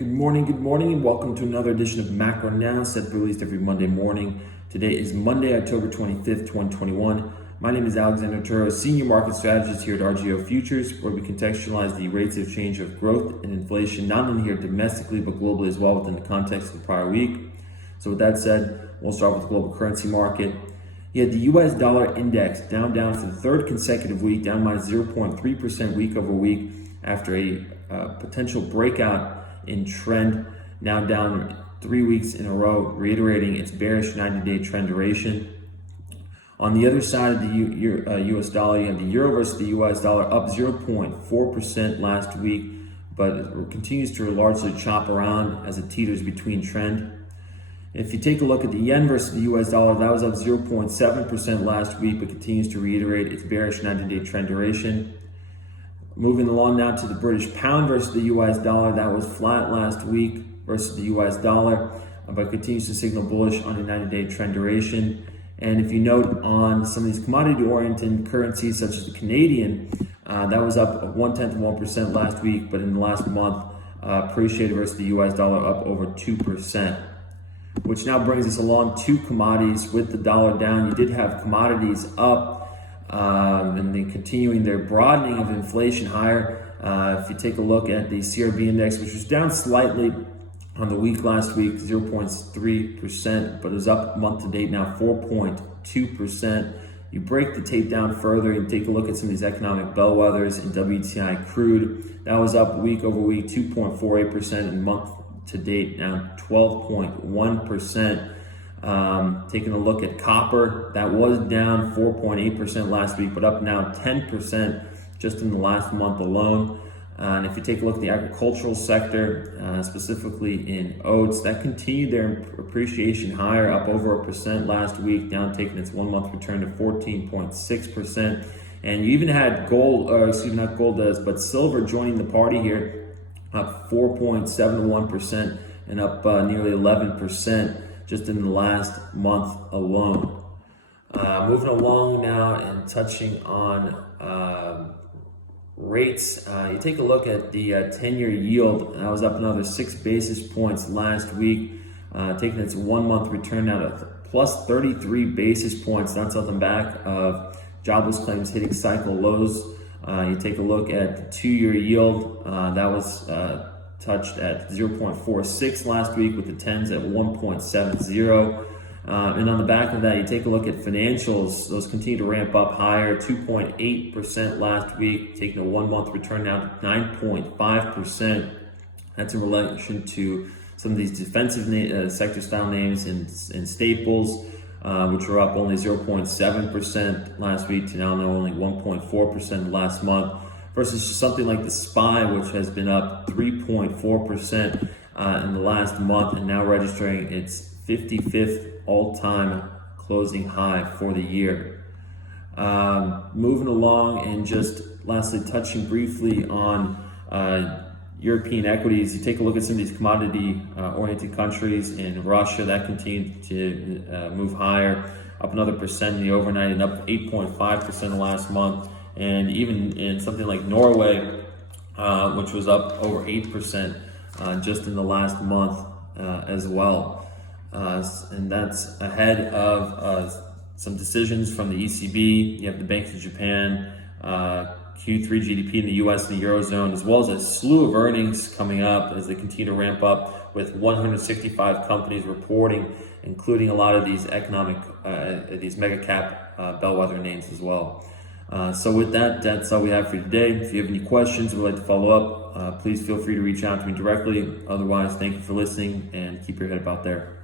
Good morning, and welcome to another edition of Macro Now, set to be released every Monday morning. Today is Monday, October 25th, 2021. My name is Alexander Turro, Senior Market Strategist here at RGO Futures, where we contextualize the rates of change of growth and inflation, not only here domestically, but globally as well within the context of the prior week. So with that said, we'll start with the global currency market. You had the US dollar index down for the third consecutive week, down minus 0.3% week over week after a potential breakout in trend, now down 3 weeks in a row, reiterating its bearish 90-day trend duration. On the other side of the US dollar, you have the euro versus the US dollar up 0.4% last week, but it continues to largely chop around as it teeters between trend. If you take a look at the yen versus the US dollar, that was up 0.7% last week, but continues to reiterate its bearish 90-day trend duration. Moving along now to the British pound versus the US dollar, that was flat last week versus the US dollar, but continues to signal bullish on a 90-day trend duration. And if you note on some of these commodity-oriented currencies, such as the Canadian, that was up 0.1% last week, but in the last month, appreciated versus the US dollar up over 2%. Which now brings us along to commodities. With the dollar down, you did have commodities up, and then continuing their broadening of inflation higher. If you take a look at the CRB index, which was down slightly on the week last week, 0.3%, but is up month to date now 4.2%. You break the tape down further and take a look at some of these economic bellwethers in WTI crude. That was up week over week 2.48%, and month to date now 12.1%. Taking a look at copper, that was down 4.8% last week, but up now 10% just in the last month alone. And if you take a look at the agricultural sector, specifically in oats, that continued their appreciation higher, up over 1% last week, down taking its 1 month return to 14.6%. And you even had but silver joining the party here, up 4.71% and up nearly 11%. Just in the last month alone. Moving along now and touching on rates. You take a look at the 10-year yield. That was up another 6 basis points last week, taking its 1 month return now to plus 33 basis points. That's on the back of jobless claims hitting cycle lows. You take a look at the 2-year yield. That was touched at 0.46 last week, with the 10s at 1.70. And on the back of that, you take a look at financials. Those continue to ramp up higher, 2.8% last week, taking a 1 month return now to 9.5%. That's in relation to some of these defensive sector style names in staples, which were up only 0.7% last week to now only 1.4% last month. Versus just something like the SPY, which has been up 3.4% in the last month, and now registering its 55th all-time closing high for the year. Moving along and just lastly touching briefly on European equities, you take a look at some of these commodity-oriented countries. In Russia, that continued to move higher, up another percent in the overnight and up 8.5% in the last month. And even in something like Norway, which was up over 8% just in the last month as well. And that's ahead of some decisions from the ECB. You have the Bank of Japan, Q3 GDP in the US and the Eurozone, as well as a slew of earnings coming up as they continue to ramp up, with 165 companies reporting, including a lot of these these mega cap bellwether names as well. So with that, that's all we have for you today. If you have any questions or would like to follow up, please feel free to reach out to me directly. Otherwise, thank you for listening and keep your head up out there.